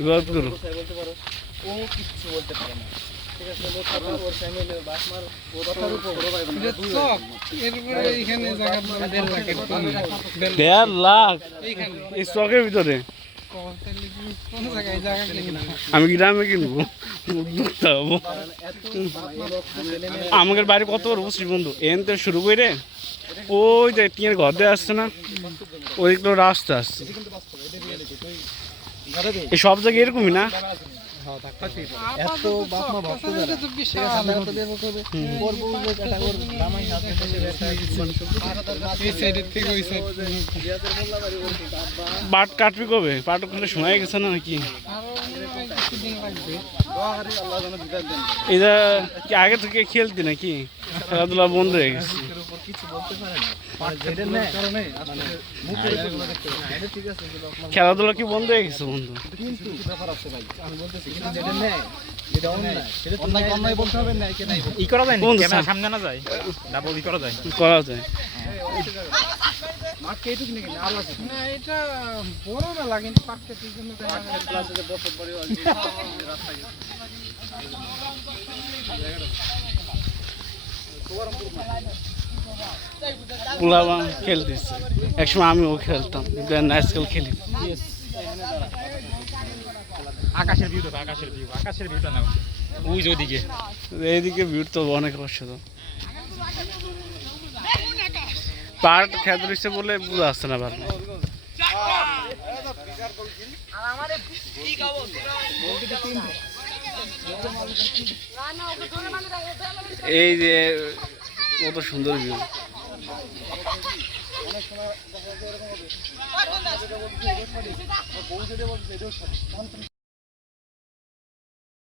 ইবাদত করো। ও বলতে পারে না লাখ। এই ভিতরে। আমি গ্রামে কিনবো। আমাদের বাড়ি কত বড় বুঝছিস বন্ধু? এন তো শুরু করে ওই যে টিনের ঘর দিয়ে আসছে না, ওই রাস্তা আসছে। এই সব জায়গায় এরকমই না? এত বাপ মা ভক্ত যারা তো ঠিক আছে দেবো কবে ওর এটা ওর জামাই হাতে বসে একটা এই সাইডের থেকে ওই সাইড বিয়াদের মোল্লা বাড়ি ওর বাবা পাট কাটবি কবে? পাট কাটলে সময় গেছে না নাকি? এটা কি আগে থেকে খেলতি নাকি? খেলাধুলা বন্ধ হয়ে গেছে। মানে মুখের উপর দেখতে পারে না। এটা ঠিক আছে কিন্তু আপনার খেলাধুলা কি বন্ধ হয়ে গেছে বন্ধু? কিন্তু ব্যাপার আছে ভাই। আমি বলতেছি কিন্তু যেটা নেই যেটা অন্যায় সেটা অন্যায় অন্যায় বলতে হবে না কে নাই ই করা যায় কোন সামনে না যায়? ডাবল ই করা যায়? করা যায়। মাঠ কে নাকি আরও আছে। না এটা বড় না লাগে কিন্তু পার্কটা ঠিক জন্য দেখা যায়। বছর পরে রাস্তা গেছে পোলাবা খেলতেছে। একসময় আমিও খেলতাম কিন্তু আজকাল খেলি। আকাশের ভিউ দেখো আকাশের ভিউ আকাশের ভিউটা নাও। ওই যে ওদিকে এইদিকে তো অনেক খেতে বলে বুঝা আসছে না ভালো। এই যে কত সুন্দর ভিউ